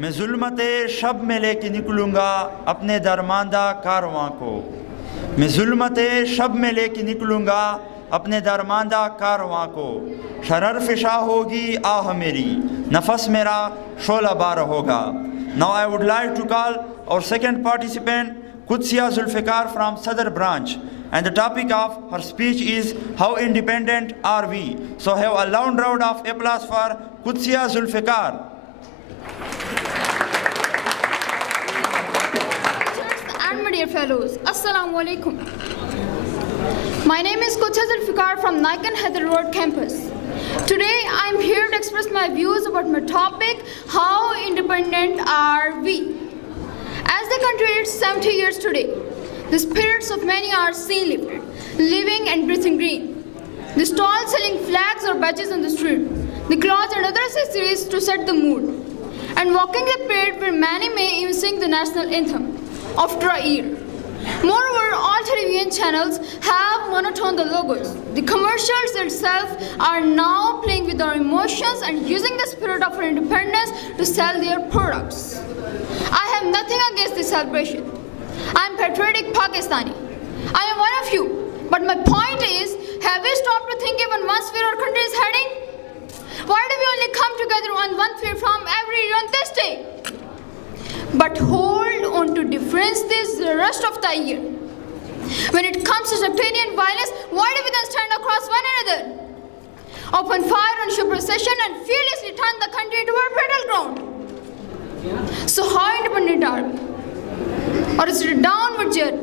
मैं ज़ुल्मते शब में लेके निकलूँगा अपने दरमांदा कारवां को। मैं ज़ुल्मते शब में लेके निकलूँगा अपने दरमांदा कारवां को। शरर फिशा होगी आह मेरी, नफस मेरा शोला बार होगा। Now I would like to call our second participant, Qudsiya Zulfikar from Sadr branch, and the topic of her speech is how independent are we? So have a loud round of applause for Qudsiya Zulfikar. And my dear fellows, Assalamu alaikum. My name is Qudsiya Zulfikar from Naikan Heather Road campus. Today I am here to express my views about my topic, how independent are we? As the country is 70 years today, the spirits of many are seen lifted, living and breathing green. The stalls selling flags or badges on the street, the clothes and other accessories to set the mood, and walking the parade where many may even sing the national anthem after a year. Moreover, all television channels have monotoned the logos. The commercials themselves are now playing with our emotions and using the spirit of our independence to sell their products. I have nothing against this celebration. I am patriotic Pakistani. I am one of you. But my point is, have we stopped to think even once where our country is heading? Why do we only come together on one platform every year on this day? But hold on to differences the rest of the year. When it comes to stupidity and violence, why do we then stand across one another? Open fire on show procession and fearlessly turn the country into our battleground. So how independent are we? Or is it a downward journey?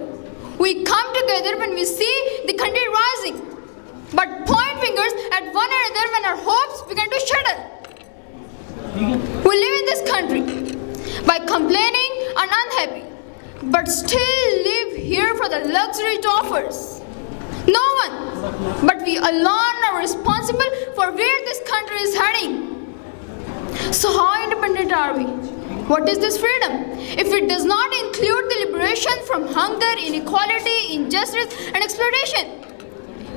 We come together when we see the country rising, but point fingers at one another when our hopes begin to shudder. We live in this country by complaining and unhappy, but still live here for the luxury it offers. No one but we alone are responsible for where this country is heading. So how independent are we? What is this freedom if it does not include the liberation from hunger, inequality, injustice, and exploitation?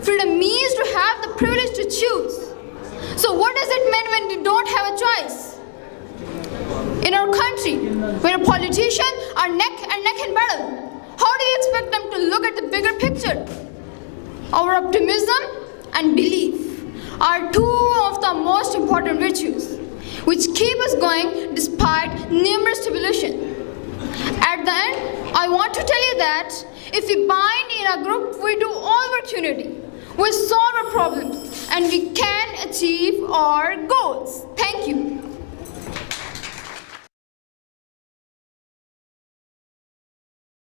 Freedom means to have the privilege to choose. So what does it mean when we don't have a choice? In our country, where politicians are neck and neck in battle, how do you expect them to look at the bigger picture? Our optimism and belief are two of the most important virtues, which keep us going despite numerous tribulations. At the end, I want to tell you that if we bind in a group, we do all work unity. We solve our problems and we can achieve our goals. Thank you.